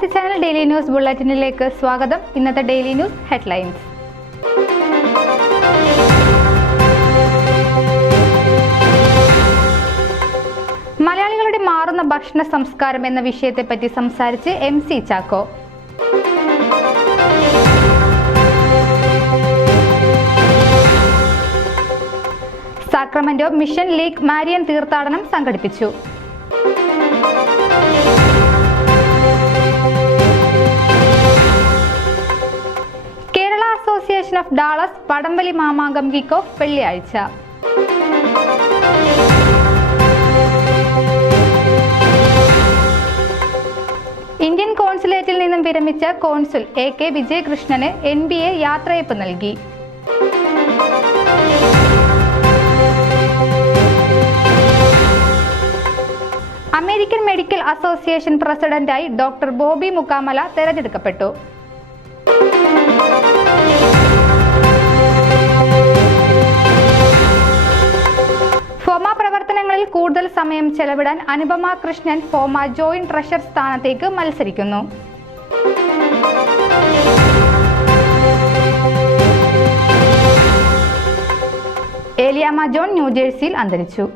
പ്രവാസി channel daily news ബുള്ളറ്റിനിലേക്ക് സ്വാഗതം. ഇന്നത്തെ ഡെയിലി ന്യൂസ് ഹെഡ്ലൈൻസ്. മലയാളികളുടെ മാറുന്ന ഭക്ഷണ സംസ്കാരം എന്ന വിഷയത്തെപ്പറ്റി സംസാരിച്ച് MC Chacko. Sacramento mission league Marian തീർത്ഥാടനം സംഘടിപ്പിച്ചു. കേരള അസോസിയേഷൻ ഓഫ് ഡാളസ് വടംവലി മാമാങ്കം കിക്ക് ഓഫ് വെള്ളിയാഴ്ച. ഇന്ത്യൻ കോൺസുലേറ്റിൽ നിന്നും വിരമിച്ച കോൺസുൽ AK വിജയകൃഷ്ണന് NBA യാത്രയയപ്പ് നൽകി. അമേരിക്കൻ മെഡിക്കൽ അസോസിയേഷൻ പ്രസിഡന്റായി ഡോക്ടർ ബോബി മുക്കാമല തെരഞ്ഞെടുക്കപ്പെട്ടു. ഫോമ പ്രവർത്തനങ്ങളിൽ കൂടുതൽ സമയം ചെലവിടാൻ അനുപമ കൃഷ്ണൻ ഫോമ ജോയിന്റ് ട്രഷറർ സ്ഥാനത്തേക്ക് മത്സരിക്കുന്നു. ഏലിയാമ്മ ജോൺ ന്യൂജേഴ്സിയിൽ അന്തരിച്ചു.